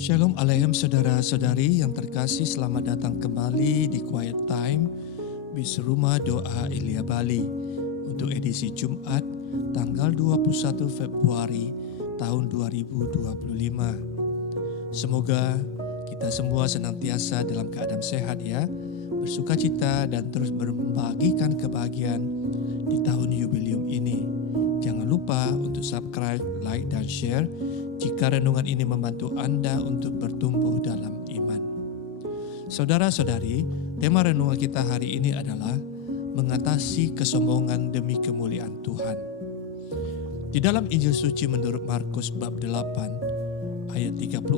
Shalom Aleichem saudara-saudari yang terkasih, selamat datang kembali di Quiet Time Bis Rumah Doa Elia Bali untuk edisi Jumat tanggal 21 Februari tahun 2025. Semoga kita semua senantiasa dalam keadaan sehat ya, bersukacita dan terus membagikan kebahagiaan di tahun jubileum ini. Jangan lupa untuk subscribe, like, dan share jika renungan ini membantu Anda untuk bertumbuh dalam iman. Saudara-saudari, tema renungan kita hari ini adalah mengatasi kesombongan demi kemuliaan Tuhan. Di dalam Injil Suci menurut Markus bab 8 ayat 34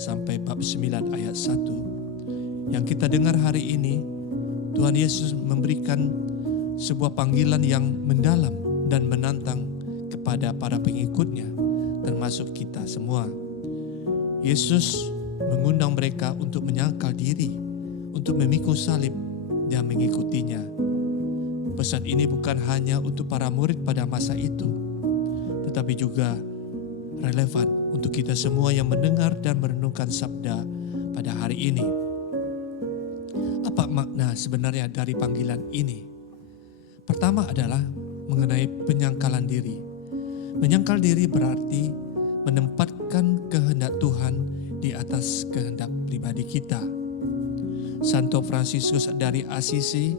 sampai bab 9 ayat 1 yang kita dengar hari ini, Tuhan Yesus memberikan sebuah panggilan yang mendalam dan menantang kepada para pengikutnya, termasuk kita semua. Yesus mengundang mereka untuk menyangkal diri, untuk memikul salib dan mengikutinya. Pesan ini bukan hanya untuk para murid pada masa itu, tetapi juga relevan untuk kita semua yang mendengar dan merenungkan sabda pada hari ini. Apa makna sebenarnya dari panggilan ini? Pertama adalah mengenai penyangkalan diri. Menyangkal diri berarti menempatkan kehendak Tuhan di atas kehendak pribadi kita. Santo Fransiskus dari Assisi,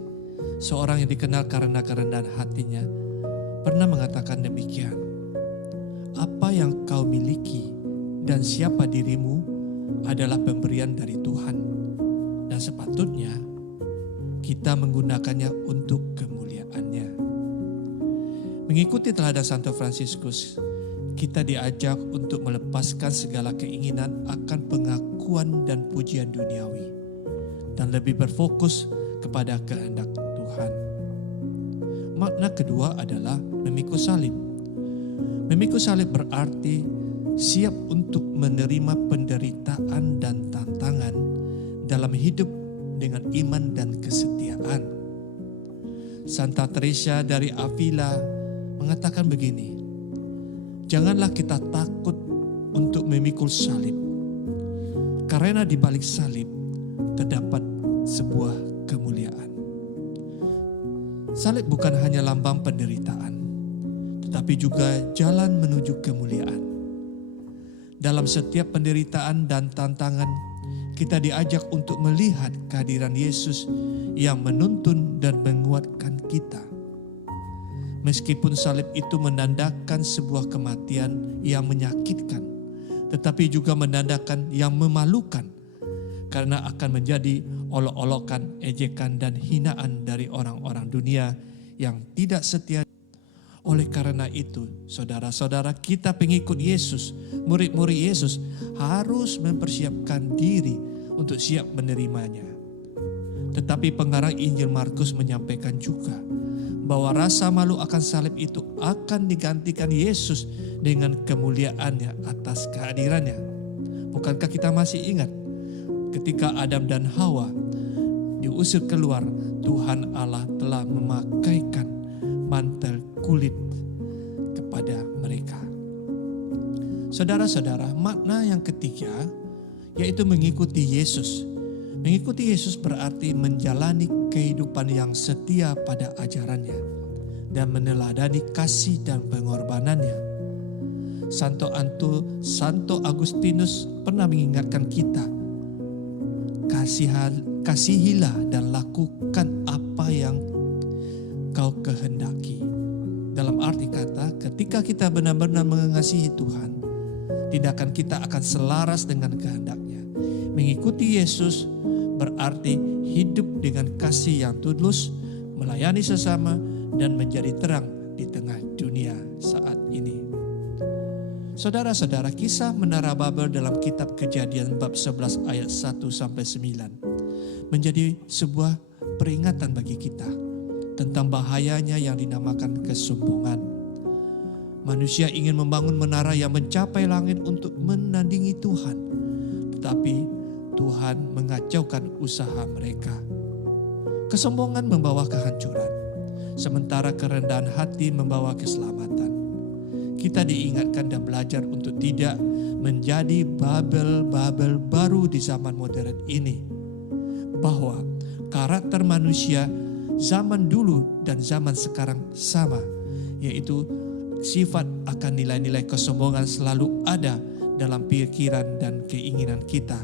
seorang yang dikenal karena kerendahan hatinya, pernah mengatakan demikian. Apa yang kau miliki dan siapa dirimu adalah pemberian dari Tuhan, dan sepatutnya kita menggunakannya untuk kemuliaannya. Mengikuti teladan Santo Fransiskus, kita diajak untuk melepaskan segala keinginan akan pengakuan dan pujian duniawi dan lebih berfokus kepada kehendak Tuhan. Makna kedua adalah memikul salib. Memikul salib berarti siap untuk menerima penderitaan dan tantangan dalam hidup dengan iman dan kesetiaan. Santa Teresa dari Avila mengatakan begini, janganlah kita takut untuk memikul salib, karena di balik salib terdapat sebuah kemuliaan. Salib bukan hanya lambang penderitaan, tetapi juga jalan menuju kemuliaan. Dalam setiap penderitaan dan tantangan, kita diajak untuk melihat kehadiran Yesus yang menuntun dan menguatkan kita. Meskipun salib itu menandakan sebuah kematian yang menyakitkan, tetapi juga menandakan yang memalukan, karena akan menjadi olok-olokan, ejekan, dan hinaan dari orang-orang dunia yang tidak setia. Oleh karena itu, saudara-saudara kita pengikut Yesus, murid-murid Yesus, harus mempersiapkan diri untuk siap menerimanya. Tetapi pengarang Injil Markus menyampaikan juga bahwa rasa malu akan salib itu akan digantikan Yesus dengan kemuliaannya atas kehadirannya. Bukankah kita masih ingat ketika Adam dan Hawa diusir keluar, Tuhan Allah telah memakaikan mantel kulit kepada mereka. Saudara-saudara, makna yang ketiga yaitu mengikuti Yesus. Mengikuti Yesus berarti menjalani kehidupan yang setia pada ajarannya dan meneladani kasih dan pengorbanannya. Santo Agustinus pernah mengingatkan kita, kasihilah dan lakukan apa yang kau kehendaki. Dalam arti kata, ketika kita benar-benar mengasihi Tuhan, tindakan kita akan selaras dengan kehendaknya. Mengikuti Yesus berarti hidup dengan kasih yang tulus, melayani sesama, dan menjadi terang di tengah dunia saat ini. Saudara-saudara, kisah Menara Babel dalam kitab Kejadian bab 11 ayat 1-9 menjadi sebuah peringatan bagi kita tentang bahayanya yang dinamakan kesombongan. Manusia ingin membangun menara yang mencapai langit untuk menandingi Tuhan, tetapi Tuhan mengacaukan usaha mereka. Kesombongan membawa kehancuran, sementara kerendahan hati membawa keselamatan. Kita diingatkan dan belajar untuk tidak menjadi Babel baru di zaman modern ini. Bahwa karakter manusia zaman dulu dan zaman sekarang sama, yaitu sifat akan nilai-nilai kesombongan selalu ada dalam pikiran dan keinginan kita.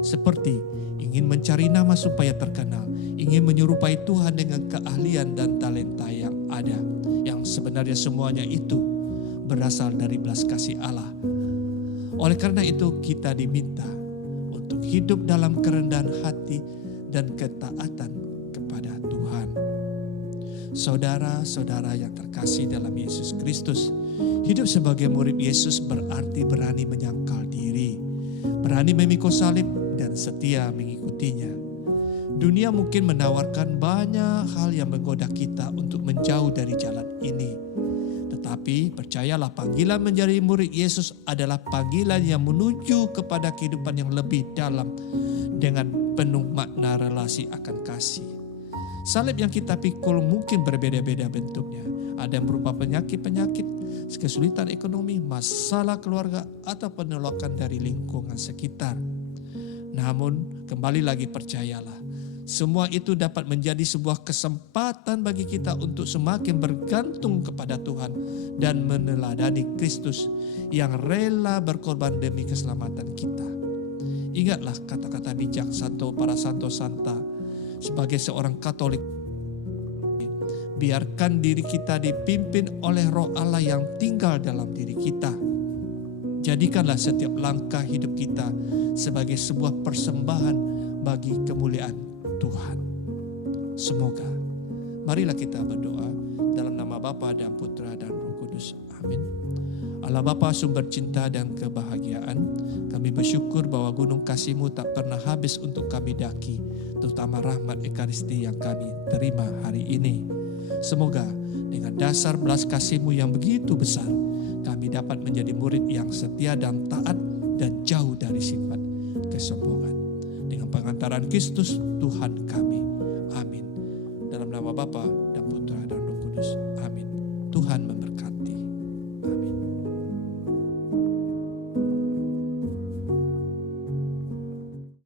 Seperti ingin mencari nama supaya terkenal, ingin menyerupai Tuhan dengan keahlian dan talenta yang ada, yang sebenarnya semuanya itu berasal dari belas kasih Allah. Oleh karena itu kita diminta untuk hidup dalam kerendahan hati dan ketaatan kepada Tuhan. Saudara-saudara yang terkasih dalam Yesus Kristus, hidup sebagai murid Yesus berarti berani menyangkal diri, berani memikul salib dan setia mengikutinya. Dunia mungkin menawarkan banyak hal yang menggoda kita untuk menjauh dari jalan ini. Tetapi percayalah, panggilan menjadi murid Yesus adalah panggilan yang menuju kepada kehidupan yang lebih dalam dengan penuh makna relasi akan kasih. Salib yang kita pikul mungkin berbeda-beda bentuknya. Ada yang berupa penyakit-penyakit, kesulitan ekonomi, masalah keluarga, atau penolakan dari lingkungan sekitar. Namun kembali lagi percayalah, semua itu dapat menjadi sebuah kesempatan bagi kita untuk semakin bergantung kepada Tuhan dan meneladani Kristus yang rela berkorban demi keselamatan kita. Ingatlah kata-kata bijak para santo santa. Sebagai seorang Katolik, biarkan diri kita dipimpin oleh Roh Allah yang tinggal dalam diri kita. Jadikanlah setiap langkah hidup kita sebagai sebuah persembahan bagi kemuliaan Tuhan. Semoga, marilah kita berdoa dalam nama Bapa dan Putra dan Roh Kudus. Amin. Allah Bapa sumber cinta dan kebahagiaan, kami bersyukur bahwa gunung kasih-Mu tak pernah habis untuk kami daki, terutama rahmat Ekaristi yang kami terima hari ini. Semoga dengan dasar belas kasih-Mu yang begitu besar, kami dapat menjadi murid yang setia dan taat dan jauh dari sifat kesombongan. Dengan pengantaran Kristus Tuhan kami. Amin. Dalam nama Bapa dan Putra dan Roh Kudus. Amin. Tuhan